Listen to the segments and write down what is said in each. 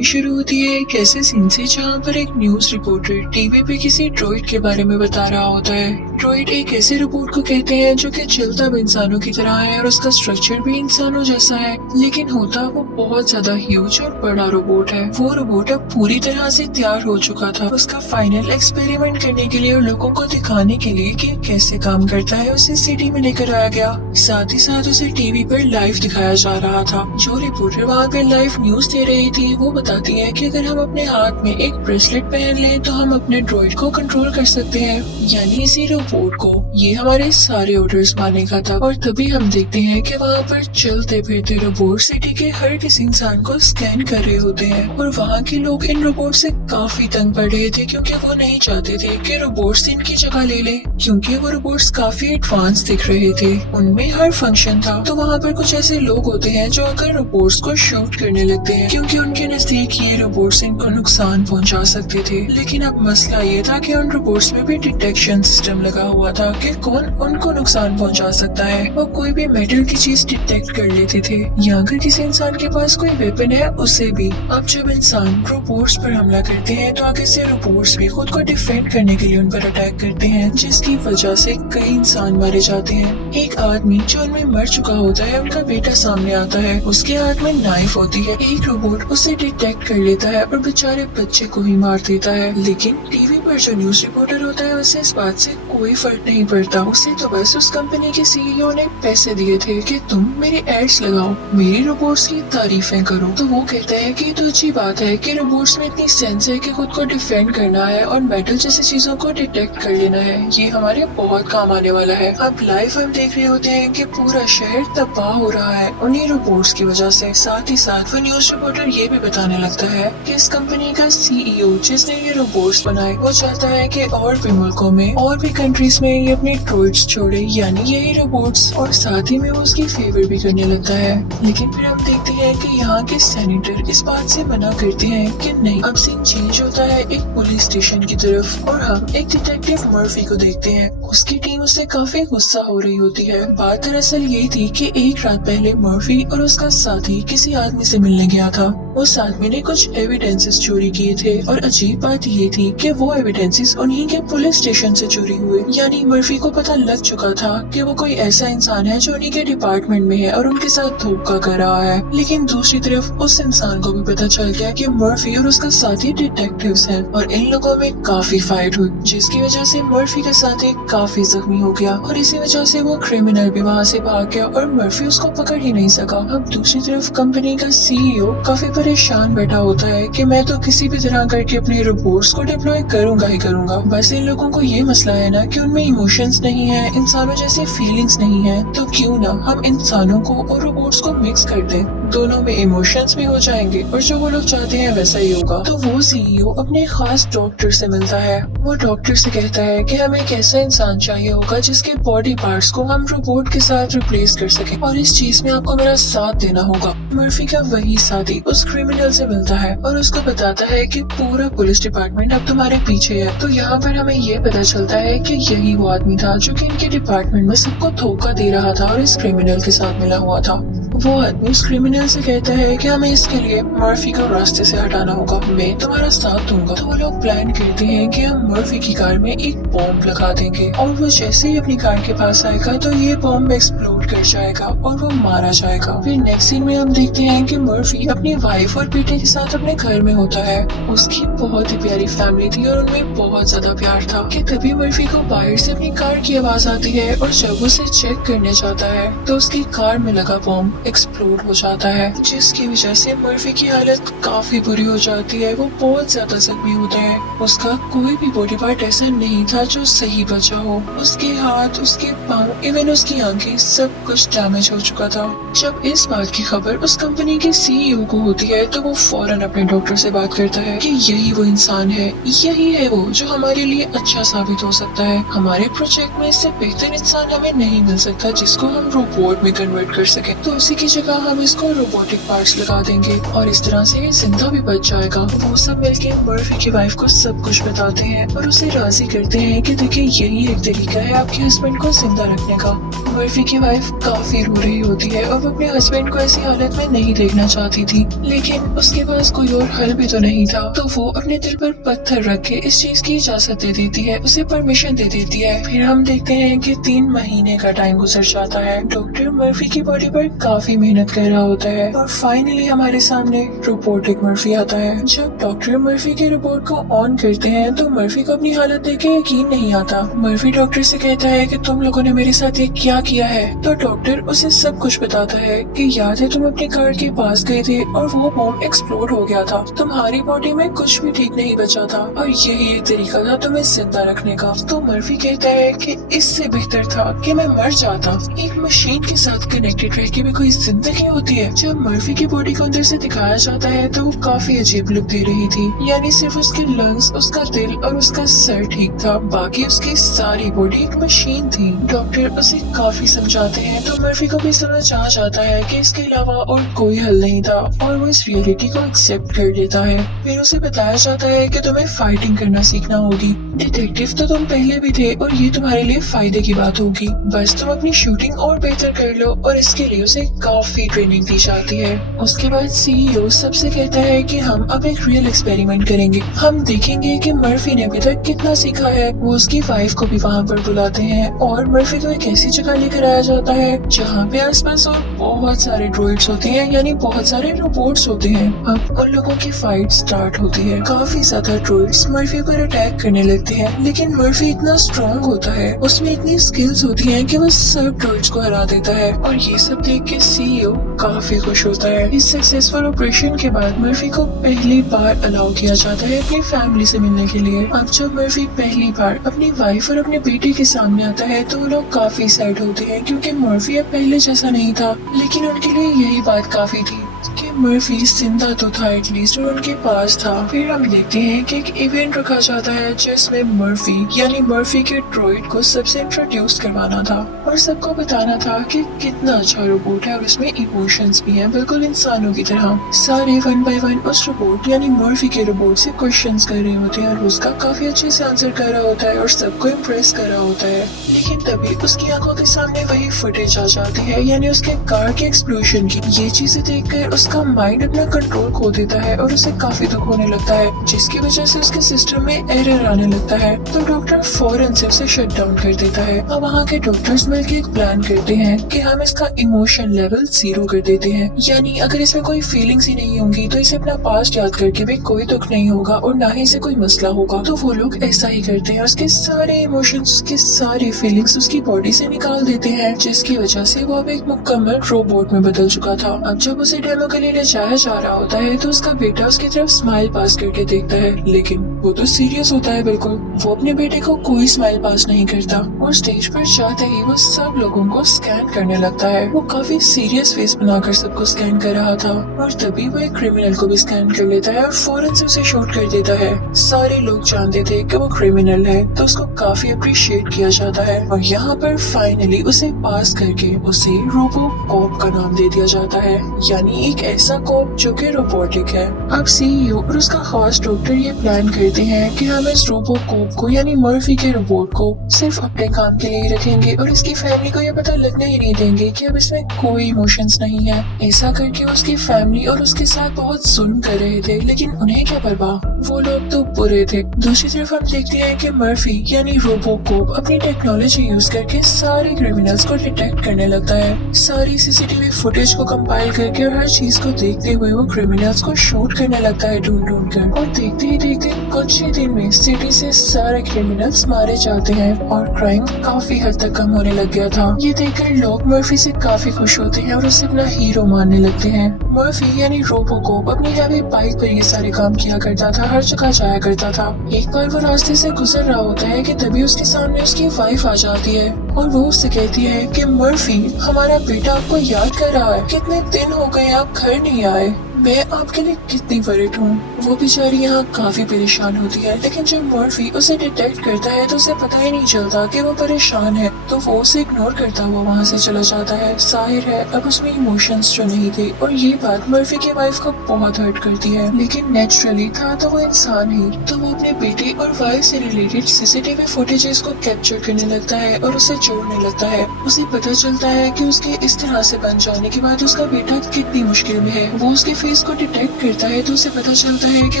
कहानी शुरू होती है एक ऐसे सीन से जहाँ पर एक न्यूज रिपोर्टर टीवी पे किसी ड्रॉइड के बारे में बता रहा होता है। ड्रॉइड एक ऐसे रोबोट को कहते हैं जो कि चलता भी इंसानों की तरह है और उसका स्ट्रक्चर भी इंसानों जैसा है, लेकिन होता वो बहुत ज्यादा ह्यूज और बड़ा रोबोट है। वो रोबोट अब पूरी तरह से तैयार हो चुका था। उसका फाइनल एक्सपेरिमेंट करने के लिए और लोगों को दिखाने के लिए कि कैसे काम करता है उसे सिटी में लेकर आया गया। साथ ही साथ उसे टीवी पर लाइव दिखाया जा रहा था। जो रिपोर्टर वहाँ पे लाइव न्यूज दे रही थी वो बताती है कि अगर हम अपने हाथ में एक ब्रेसलेट पहन लें तो हम अपने ड्रॉइड को कंट्रोल कर सकते हैं, यानी इसी रोबोट को। ये हमारे सारे ऑर्डर्स मानेगा था। और तभी हम देखते हैं कि वहाँ पर चलते फिरते रोबोट सिटी के हर किसी इंसान को स्कैन कर रहे होते हैं। और वहाँ के लोग इन रोबोट से काफी तंग पड़ रहे थे क्योंकि वो नहीं चाहते थे कि रोबोट्स इनकी जगह ले ले, क्योंकि वो रोबोट्स काफी एडवांस दिख रहे थे। उनमें हर फंक्शन था। तो वहाँ पर कुछ ऐसे लोग होते हैं जो अगर रोबोट्स को शूट करने लगते हैं क्योंकि उनके नजदीक ये रोबोट्स इनको नुकसान पहुंचा सकते थे। लेकिन अब मसला ये था कि उन रोबोट्स में भी डिटेक्शन सिस्टम लगा हुआ था कि कौन उनको नुकसान पहुंचा सकता है। वो कोई भी मेटल की चीज डिटेक्ट कर लेते थे, या अगर किसी इंसान के पास कोई वेपन है उसे भी। अब जब इंसान रोबोट्स पर हमला करते हैं तो आगे से रोबोट्स भी खुद को डिफेंड करने के लिए उन पर अटैक करते हैं, जिसकी वजह से कई इंसान मारे जाते हैं। एक आदमी जो उनमें मर चुका होता है, उनका बेटा सामने आता है। उसके हाथ में नाइफ होती है। एक रोबोट उसे डिटेक्ट कर लेता है और बेचारे बच्चे को ही मार देता है। लेकिन टीवी पर जो न्यूज रिपोर्टर होता है उसे इस बात से कोई फर्क नहीं पड़ता। उसे तो बस उस कंपनी के सीईओ ने पैसे दिए थे कि तुम मेरे एड्स लगाओ, मेरे रोबोट्स की तारीफें करो। तो वो कहता है कि तो अच्छी बात है कि रोबोट्स में इतनी सेंस है कि खुद को डिफेंड करना है और मेटल जैसी चीजों को डिटेक्ट कर लेना है। ये हमारे बहुत काम आने वाला है। अब लाइव हम देख रहे होते हैं कि पूरा शहर तबाह हो रहा है उन्हीं रोबोट्स की वजह से। साथ ही साथ वो न्यूज रिपोर्टर ये भी बताने लगता है कि इस कंपनी का सीईओ जिसने ये रोबोट्स बनाए वो चाहता है कि और भी मुल्कों में और भी कंट्रीज में ये अपने ड्रॉइड्स छोड़े, यानी यही रोबोट्स, और साथ ही में वो उसकी फेवर भी करने लगता है। लेकिन फिर हम देखते हैं कि यहाँ के सेनेटर इस बात से मना करते हैं कि नहीं। अब सीन चेंज होता है एक पुलिस स्टेशन की तरफ और हम एक डिटेक्टिव मर्फी को देखते हैं। उसकी टीम उससे काफी गुस्सा हो रही होती है। बात दरअसल ये थी कि एक रात पहले मर्फी और उसका साथी किसी आदमी से मिलने गया था। उस आदमी ने कुछ एविडेंसेस चोरी किए थे और अजीब बात ये थी कि वो एविडेंसेस उन्हीं के पुलिस स्टेशन से चोरी हुए। यानी मर्फी को पता लग चुका था कि वो कोई ऐसा इंसान है जो उन्हीं के डिपार्टमेंट में है और उनके साथ धोखा कर रहा है। लेकिन दूसरी तरफ उस इंसान को भी पता चल गया कि मर्फी और उसका साथी डिटेक्टिव्स हैं और इन लोगों में काफी फाइट हुई, जिसकी वजह से मर्फी का साथी काफी जख्मी हो गया और इसी वजह से वो क्रिमिनल भी वहाँ से भाग गया और मर्फी उसको पकड़ ही नहीं सका। अब दूसरी तरफ कंपनी का सीईओ काफी परेशान बैठा होता है कि मैं तो किसी भी तरह करके अपने रोबोट्स को डिप्लॉय करूंगा ही करूंगा। बस इन लोगों को ये मसला है ना कि उनमें इमोशंस नहीं है, इंसानों जैसी फीलिंग्स नहीं है, तो क्यों ना हम इंसानों को और रोबोट्स को मिक्स कर दें, दोनों में इमोशंस भी हो जाएंगे और जो वो लोग चाहते हैं वैसा ही होगा। तो वो सीईओ अपने खास डॉक्टर से मिलता है। वो डॉक्टर से कहता है कि हमें एक ऐसा इंसान चाहिए होगा जिसके बॉडी पार्ट्स को हम रोबोट के साथ रिप्लेस कर सके और इस चीज में आपको मेरा साथ देना होगा। मर्फी का वही साथी उस क्रिमिनल से मिलता है और उसको बताता है कि पूरा पुलिस डिपार्टमेंट अब तुम्हारे पीछे है। तो यहाँ पर हमें ये पता चलता है कि यही वो आदमी था जो कि इनके डिपार्टमेंट में सबको धोखा दे रहा था और इस क्रिमिनल के साथ मिला हुआ था। वो आदमी उस क्रिमिनल से कहता है कि हमें इसके लिए मर्फी को रास्ते से हटाना होगा, मैं तुम्हारा साथ दूंगा। तो वो लोग प्लान करते हैं कि हम मर्फी की कार में एक बॉम्ब लगा देंगे और वो जैसे ही अपनी कार के पास आएगा तो ये बॉम्ब एक्सप्लोड कर जाएगा और वो मारा जाएगा। फिर नेक्स्ट सीन में हम देखते हैं कि मर्फी अपनी वाइफ और बेटे के साथ अपने घर में होता है। उसकी बहुत ही प्यारी फैमिली थी और उनमें बहुत ज्यादा प्यार था कि तभी मर्फी को बाहर से अपनी कार की आवाज आती है और जब उसे चेक करने जाता है तो उसकी कार में लगा बॉम्ब एक्सप्लोड हो जाता है, जिसकी वजह से मर्फी की हालत काफी बुरी हो जाती है। वो बहुत ज्यादा जख्मी होता है। उसका कोई भी बॉडी पार्ट ऐसा नहीं था जो सही बचा हो। उसके हाथ, उसके पाँव, इवन उसकी आंखें, सब कुछ डैमेज हो चुका था। जब इस बात की खबर उस कंपनी के सीईओ को होती है तो वो फौरन अपने डॉक्टर से बात करता है कि यही वो इंसान है, यही है वो जो हमारे लिए अच्छा साबित हो सकता है। हमारे प्रोजेक्ट में इससे बेहतर इंसान हमें नहीं मिल सकता जिसको हम रोबोट में कन्वर्ट कर सके। तो उसी की जगह हम इसको रोबोटिक पार्ट्स लगा देंगे और इस तरह से ये जिंदा भी बच जाएगा। वो सब मिलके मर्फी की वाइफ को सब कुछ बताते हैं और उसे राजी करते हैं कि देखिए यही एक तरीका है आपके हस्बैंड को जिंदा रखने का। मर्फी की वाइफ काफी रो रही होती है और वो अपने हस्बैंड को ऐसी हालत में नहीं देखना चाहती थी, लेकिन उसके पास कोई और हल भी तो नहीं था। तो वो अपने दिल पर पत्थर रख के इस चीज की इजाजत दे देती है, उसे परमिशन दे देती है। फिर हम देखते हैं कि 3 महीने का टाइम गुजर जाता है। डॉक्टर मर्फी की बॉडी पर काफी मेहनत कर रहा होता है और फाइनली हमारे सामने रोबोटिक मर्फी आता है। जब डॉक्टर मर्फी के रोबोट को ऑन करते हैं तो मर्फी को अपनी हालत देख के यकीन नहीं आता। मर्फी डॉक्टर से कहता है कि तुम लोगों ने मेरे साथ ये क्या किया है। तो डॉक्टर उसे सब कुछ बताता है कि याद है तुम अपनी कार के पास गए थे और वो बॉम्ब एक्सप्लोड हो गया था, तुम्हारी बॉडी में कुछ भी ठीक नहीं बचा था और यही एक तरीका था तुम्हें जिंदा रखने का। तो मर्फी कहता है कि इससे बेहतर था कि मैं मर जाता। एक मशीन के साथ कनेक्टेड रह के भी कोई जिंदगी होती है। जब मर्फी की बॉडी को अंदर से दिखाया जाता है तो वो काफी अजीब लुक दे रही थी, यानी सिर्फ उसके लंग्स, उसका दिल और उसका सर ठीक था, बाकी उसकी सारी बॉडी एक मशीन थी। डॉक्टर उसे काफी समझाते हैं तो मर्फी को भी समझ आ जाता है कि इसके अलावा और कोई हल नहीं था और वो इस रियलिटी को एक्सेप्ट कर लेता है। फिर उसे बताया जाता है कि तुम्हें फाइटिंग करना सीखना होगी। डिटेक्टिव तो तुम पहले भी थे और ये तुम्हारे लिए फायदे की बात होगी, बस तुम अपनी शूटिंग और बेहतर कर लो और इसके लिए उसे काफी ट्रेनिंग दी जाती है। उसके बाद सीईओ सबसे कहता है कि हम अब एक रियल एक्सपेरिमेंट करेंगे। हम देखेंगे कि मर्फी ने अभी तक कितना सीखा है। वो उसकी वाइफ को भी वहाँ पर बुलाते हैं और मर्फी को एक ऐसी जगह लेकर आया जाता है जहाँ पे आसपास और बहुत सारे ड्रोइड्स होते हैं, यानी बहुत सारे रोबोट्स होते हैं। अब उन लोगों की फाइट स्टार्ट होती है। काफी ज्यादा ड्रोइड्स मर्फी पर अटैक करने लगते हैं, लेकिन मर्फी इतना स्ट्रॉन्ग होता है, उसमें इतनी स्किल्स होती हैं कि वो सब ड्रोइड्स को हरा देता है और ये सब देख के सीईओ काफी खुश होता है। इस सक्सेसफुल ऑपरेशन के बाद मर्फी को पहली बार अलाउ किया जाता है अपनी फैमिली से मिलने के लिए। अब जब मर्फी पहली बार अपनी वाइफ और अपने बेटे के सामने आता है तो वो लोग काफी सैड होते हैं क्योंकि मर्फी अब पहले जैसा नहीं था, लेकिन उनके लिए यही बात काफी थी कि मर्फी जिंदा तो था एटलीस्ट और उनके पास था। फिर हम देखते हैं कि एक इवेंट रखा जाता है जिसमें मर्फी यानी मर्फी के ड्रोइड को सबसे इंट्रोड्यूस करवाना था और सबको बताना था कि कितना अच्छा रोबोट है और उसमें इमोशंस भी हैं, बिल्कुल इंसानों की तरह। सारे 1 बाय 1 उस रोबोट यानी मर्फी के रोबोट से क्वेश्चंस कर रहे होते हैं और उसका काफी अच्छे से आंसर कर रहा होता है और सबको इम्प्रेस कर रहा होता है। लेकिन तभी उसकी आंखों के सामने वही फुटेज आ जाती है, यानी उसके कार के एक्सप्लोजन की। ये चीजें देखकर उसका माइंड अपना कंट्रोल खो देता है और उसे काफी दुख होने लगता है, जिसकी वजह से उसके सिस्टम में एरर आने लगता है। तो डॉक्टर फौरन से उसे शट डाउन कर देता है। अब वहाँ के डॉक्टर्स मिलकर एक प्लान करते हैं कि हम इसका इमोशन लेवल 0 कर देते हैं, यानी अगर इसमें कोई फीलिंग्स ही नहीं होंगी तो इसे अपना पास्ट याद करके भी कोई दुख नहीं होगा और ना ही इसे कोई मसला होगा। तो वो लोग ऐसा ही करते हैं, उसके सारे इमोशंस, उसकी सारी फीलिंग्स उसकी बॉडी से निकाल देते हैं, जिसकी वजह से वो अब एक मुकम्मल रोबोट में बदल चुका था। अब जब उसे डेमो के लिए जाया जा रहा होता है तो उसका बेटा उसकी तरफ स्माइल पास करके देखता है, लेकिन वो तो सीरियस होता है बिल्कुल। वो अपने बेटे को कोई स्माइल पास नहीं करता और स्टेज पर जाते ही वो सब लोगों को स्कैन करने लगता है। वो काफी सीरियस फेस बनाकर सबको स्कैन कर रहा था और तभी वो एक क्रिमिनल को भी स्कैन कर लेता है और फौरन से उसे शूट कर देता है। सारे लोग जानते थे कि वो क्रिमिनल है तो उसको काफी अप्रिशिएट किया जाता है और यहाँ पर फाइनली उसे पास करके उसे रोबो कॉप का नाम दे दिया जाता है, यानी एक ऐसा कॉप जो कि रोबोटिक है। अब सीईओ और उसका खास डॉक्टर ये प्लान करते हैं कि हम इस रोबो कॉप को यानी मर्फी के रोबोट को सिर्फ अपने काम के लिए रखेंगे और इसकी फैमिली को ये पता लगने ही नहीं देंगे कि अब इसमें कोई इमोशंस नहीं है। ऐसा करके उसकी फैमिली और उसके साथ बहुत जुल्म कर रहे थे, लेकिन उन्हें क्या परवाह, वो लोग तो बुरे थे। दूसरी तरफ हम देखते हैं कि मर्फी यानी रोबो कॉप अपनी टेक्नोलॉजी यूज करके सारे क्रिमिनल्स को डिटेक्ट करने लगता है। सारी सीसीटीवी फुटेज को कंपाइल करके और हर चीज को देखते हुए वो क्रिमिनल्स को शूट करने लगता है ढूंढ ढूंढ कर और देखते ही देखते कुछ ही दिन में सिटी से सारे क्रिमिनल्स मारे जाते हैं और क्राइम काफी हद तक कम होने लग गया था। ये देखकर लोग मर्फी से काफी खुश होते हैं और उसे अपना हीरो मानने लगते हैं। मर्फी यानी रोबोकॉप अपनी हैवी बाइक पर ये सारे काम किया करता था, हर जगह जाया करता था। एक बार वो रास्ते से गुजर रहा होता है कि तभी उसके सामने उसकी वाइफ आ जाती है और वो उससे कहती है कि मर्फी, हमारा बेटा आपको याद कर रहा है, कितने दिन हो गए आप घर नहीं आए। मैं आपके लिए कितनी वरिड हूँ। वो बेचारी यहाँ काफी परेशान होती है, लेकिन जब मर्फी उसे डिटेक्ट करता है तो उसे पता ही नहीं चलता कि वो परेशान है, तो वो उसे इग्नोर करता हुआ वहाँ से चला जाता है। जाहिर है अब उसमें इमोशंस जो नहीं थे, और ये बात मर्फी की वाइफ को बहुत हर्ट करती है। लेकिन नेचुरली था तो वो इंसान ही, तो वो अपने बेटे और वाइफ से रिलेटेड सीसीटीवी फुटेजेस को कैप्चर करने लगता है और उसे जोड़ने लगता है। उसे पता चलता है कि उसके इस तरह से बन जाने के बाद उसका बेटा कितनी मुश्किल में है। वो उसके फेस को डिटेक्ट करता है तो उसे पता चलता है कि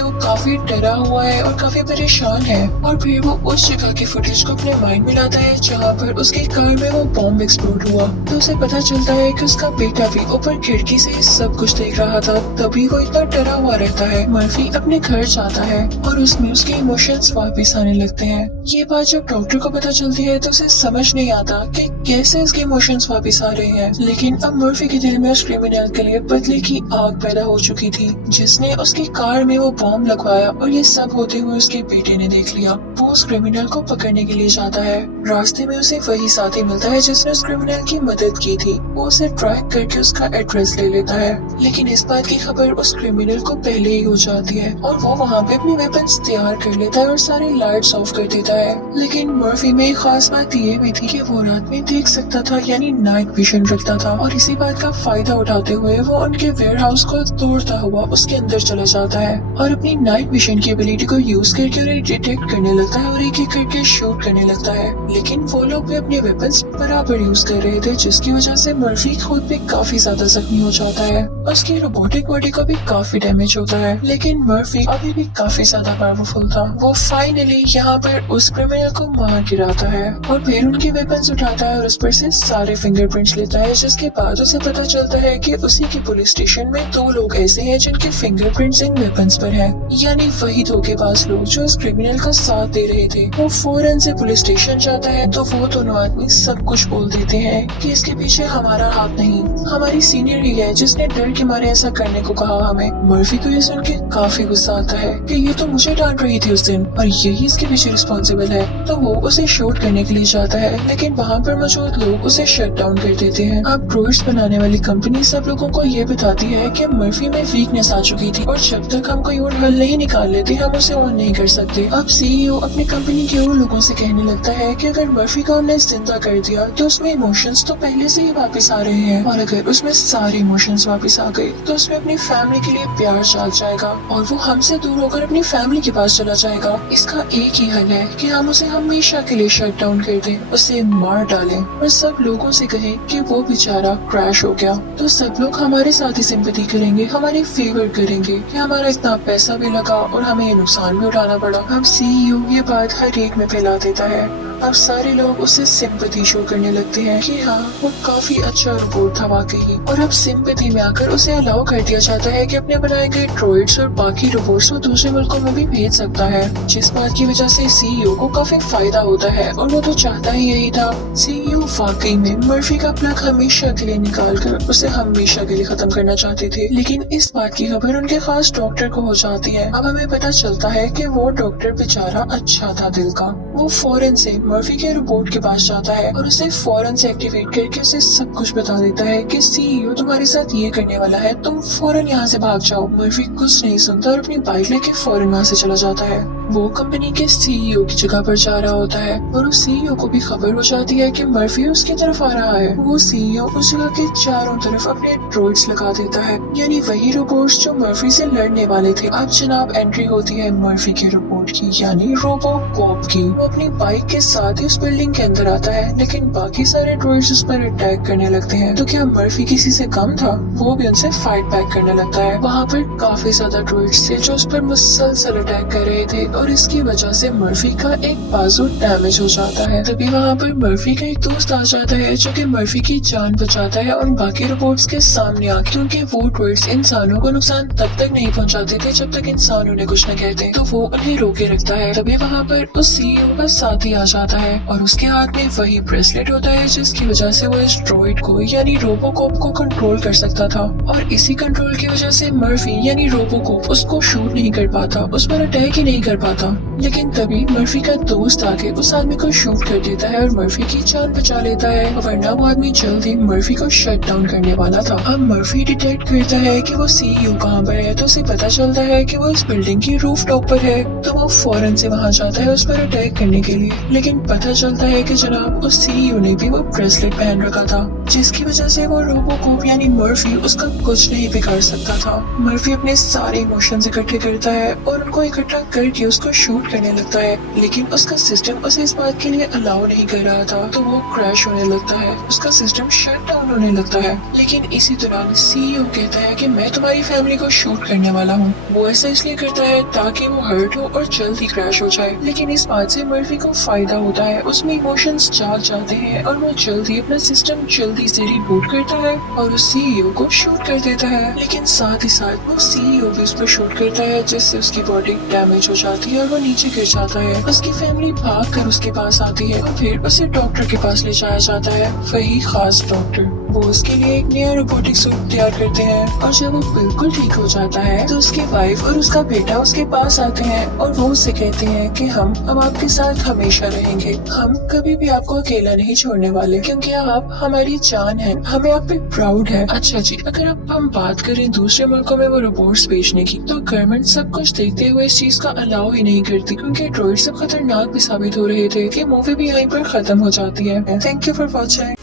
वो काफी डरा हुआ है और काफी परेशान है। और फिर वो उस जगह की फुटेज को अपने माइंड में लाता है जहाँ पर उसकी कार में वो बॉम्ब एक्सप्लोड हुआ, तो उसे पता चलता है कि उसका बेटा भी ऊपर खिड़की से सब कुछ देख रहा था, तभी वो इतना डरा हुआ रहता है। मर्फी अपने घर जाता है और उसमें उसके इमोशंस वापस आने लगते हैं। ये बात जब डॉक्टर को पता चलती है तो उसे समझ नहीं आता कि कैसे उसके इमोशंस वापस आ रहे हैं। लेकिन अब मर्फी के दिल में उस क्रिमिनल के लिए बदले की आग पैदा हो चुकी थी, जिसने उसकी कार में वो बॉम्ब लगवाया, और ये सब होते हुए उसके बेटे ने देख लिया। वो उस क्रिमिनल को पकड़ने के लिए जाता है। रास्ते में उसे वही साथी मिलता है जिसने उस क्रिमिनल की मदद की थी। वो उसे ट्रैक करके उसका एड्रेस ले लेता है, लेकिन इस बात की खबर उस क्रिमिनल को पहले ही हो जाती है और वो वहाँ पे अपनी वेपन्स तैयार कर लेता है और सारी लाइट्स ऑफ कर देता है। लेकिन मर्फी में खास बात ये भी थी कि वो रात में देख सकता था, यानी नाइट विजन रखता था, और इसी बात का फायदा उठाते हुए वो उनके वेयरहाउस को तोड़ता हुआ उसके अंदर चला जाता है और अपनी नाइट विजन की एबिलिटी को यूज करके उन्हें डिटेक्ट करने लगता है और एक एक करके शूट करने लगता है। लेकिन वो लोग भी अपने वेपन्स बराबर यूज कर रहे थे, जिसकी वजह से मर्फी खुद भी काफी ज्यादा जख्मी हो जाता है। उसकी रोबोटिक बॉडी को भी काफी डैमेज होता है, लेकिन मर्फी अभी भी काफी ज्यादा पावरफुल था। वो फाइनली यहाँ पर उस क्रिमिनल को मार गिराता है और फिर उनके वेपन्स उठाता है और उस पर से सारे फिंगरप्रिंट्स लेता है, जिसके बाद उसे पता चलता है कि उसी के पुलिस स्टेशन में 2 लोग ऐसे हैं जिनके फिंगरप्रिंट्स इन वेपन्स पर है, यानी वही धोखेबाज लोग जो इस क्रिमिनल का साथ दे रहे थे। वो फौरन से पुलिस स्टेशन जाता है तो वो दोनों आदमी सब कुछ बोल देते हैं कि इसके पीछे हमारा हाथ नहीं, हमारी सीनियर ही है जिसने डर के मारे ऐसा करने को कहा हमें। मर्फी को ये सुन के काफी गुस्सा आता है कि ये तो मुझे डांट रही थी उस दिन और यही इसके पीछे रिस्पॉन्सिबल है, तो वो उसे शूट करने के लिए जाता है, लेकिन वहाँ पर मौजूद लोग उसे शट डाउन कर देते हैं। अब ड्रोइड्स बनाने वाली कंपनी सब लोगों को ये बताती है कि मर्फी में वीकनेस आ चुकी थी और जब तक हम कोई और हल नहीं निकाल लेते हम उसे ऑन नहीं कर सकते। अब सीईओ अपनी कंपनी के और लोगों से कहने लगता है कि अगर मर्फी को हमने जिंदा कर दिया तो उसमें इमोशंस तो पहले से ही वापस आ रहे हैं, और अगर उसमें सारे इमोशंस वापस आ गए तो उसमें अपनी फैमिली के लिए प्यार जाग जाएगा और वो हमसे दूर होकर अपनी फैमिली के पास चला जाएगा। इसका एक ही हल है कि हम उसे हमेशा के लिए शट डाउन कर दें, उसे मार डालें और सब लोगों से कहें कि वो बेचारा क्रैश हो गया, तो सब लोग हमारे साथ ही सिंपैथी करेंगे, हमारी फेवर करेंगे कि हमारा इतना पैसा भी लगा और हमें ये नुकसान भी उठाना पड़ा। अब सीईओ ये बात हर एक में फैला देता है। अब सारे लोग उसे सिंपैथी शो करने लगते हैं कि हाँ वो काफी अच्छा रोबोट था वाकई, और अब सिंपैथी में आकर उसे अलाउ कर दिया जाता है कि अपने बनाए गए ड्रोइड्स और बाकी रोबोट्स वो दूसरे मुल्कों में भी भेज सकता है, जिस बात की वजह से सीईओ को काफी फायदा होता है और वो तो चाहता ही यही था। सीईओ वाकई में मर्फी का प्लग हमेशा के लिए निकाल कर उसे हमेशा के लिए खत्म करना चाहते थे, लेकिन इस बात की खबर उनके खास डॉक्टर को हो जाती है। अब हमें पता चलता है कि वो डॉक्टर बेचारा अच्छा था दिल का। वो फौरन से मर्फी के रोबोट के पास जाता है और उसे फौरन से एक्टिवेट करके उसे सब कुछ बता देता है कि सीईओ तुम्हारे साथ ये करने वाला है, तुम फौरन यहाँ से भाग जाओ। मर्फी कुछ नहीं सुनता और अपनी बाइक लेके फौरन वहाँ से चला जाता है। वो कंपनी के सीईओ की जगह पर जा रहा होता है और उस सीईओ को भी खबर हो जाती है कि मर्फी उसकी तरफ आ रहा है। वो सीईओ उस जगह के चारों तरफ अपने ड्रोइड्स लगा देता है, यानी वही रोबोट्स जो मर्फी से लड़ने वाले थे। अब जनाब एंट्री होती है मर्फी के रोबोट की, यानी रोबोकॉप की। वो अपनी बाइक के साथ ही उस बिल्डिंग के अंदर आता है, लेकिन बाकी सारे ड्रोइड्स उस पर अटैक करने लगते हैं। तो क्या मर्फी किसी से कम था? वो भी उनसे फाइट बैक करने लगता है। वहाँ पर काफी ज्यादा ड्रोइड्स थे जो उस पर मुसलसल अटैक कर रहे थे और इसकी वजह से मर्फी का एक बाजू डैमेज हो जाता है। तभी वहाँ पर मर्फी का एक दोस्त आ जाता है जो कि मर्फी की जान बचाता है उन बाकी रोबोट्स के सामने आके, क्योंकि वो ड्रोइड्स इंसानों को नुकसान तब तक नहीं पहुँचाते थे जब तक इंसान उन्हें कुछ न कहते, तो वो उन्हें रोके रखता है। तभी वहाँ पर उस सीईओ का साथी आ जाता है और उसके हाथ में वही ब्रेसलेट होता है जिसकी वजह से वो इस ड्रोइड को यानी रोबोकॉप को कंट्रोल कर सकता था, और इसी कंट्रोल की वजह से मर्फी यानी रोबोकॉप उसको शूट नहीं कर पाता, उस पर अटैक ही नहीं कर पाता। लेकिन तभी मर्फी का दोस्त आके उस आदमी को शूट कर देता है और मर्फी की जान बचा लेता है, वरना वो आदमी जल्द ही मर्फी को शट डाउन करने वाला था। अब मर्फी डिटेक्ट करता है कि वो सीईओ कहाँ पर है, तो उसे पता चलता है कि वो इस बिल्डिंग की रूफ टॉप पर है। तो वो फौरन से वहाँ जाता है उस पर अटैक करने के लिए, लेकिन पता चलता है कि जनाब उस सीईओ ने भी वो ब्रेसलेट पहन रखा था, जिसकी वजह से वो रोबोकॉप यानी मर्फी उसका कुछ नहीं बिगाड़ सकता था। मर्फी अपने सारे इमोशंस इकट्ठे करता है और उनको इकट्ठा करके उसको शूट करने लगता है, लेकिन उसका सिस्टम उसे इस बात के लिए अलाउ नहीं कर रहा था, तो वो क्रैश होने लगता है, उसका सिस्टम शट डाउन होने लगता है। लेकिन इसी दौरान सीईओ कहता है कि मैं तुम्हारी फैमिली को शूट करने वाला हूँ। वो ऐसा इसलिए करता है ताकि वो हर्ट हो और जल्दी क्रैश हो जाए, लेकिन इस बात से मर्फी को फायदा होता है, उसमें इमोशंस जाग जाते हैं और वो जल्दी अपना सिस्टम जल्दी से रिबूट करता है और उस सीईओ को शूट कर देता है। लेकिन साथ ही साथ वो सीईओ भी उस पर शूट करता है, जिससे उसकी बॉडी डैमेज हो जाती है और वो नीचे गिर जाता है। उसकी फैमिली भाग कर उसके पास आती है और फिर उसे डॉक्टर के पास ले जाया जाता है, वही खास डॉक्टर। वो उसके लिए एक नया रोबोटिक सूट तैयार करते हैं और जब वो बिल्कुल ठीक हो जाता है तो उसकी वाइफ और उसका बेटा उसके पास आते हैं और वो उससे कहते हैं कि हम अब आपके साथ हमेशा रहेंगे, हम कभी भी आपको अकेला नहीं छोड़ने वाले, क्योंकि आप हमारी जान है, हमें आप पे प्राउड है। अच्छा जी, अगर अब हम बात करें दूसरे मुल्कों में वो रोबोट्स बेचने की, तो गवर्नमेंट सब कुछ देखते हुए इस चीज का अलाउ ही नहीं करती, क्योंकि ड्रॉइड सब खतरनाक भी साबित हो रहे थे कि मूवी भी यहीं पर खत्म हो जाती है। Thank you for watching.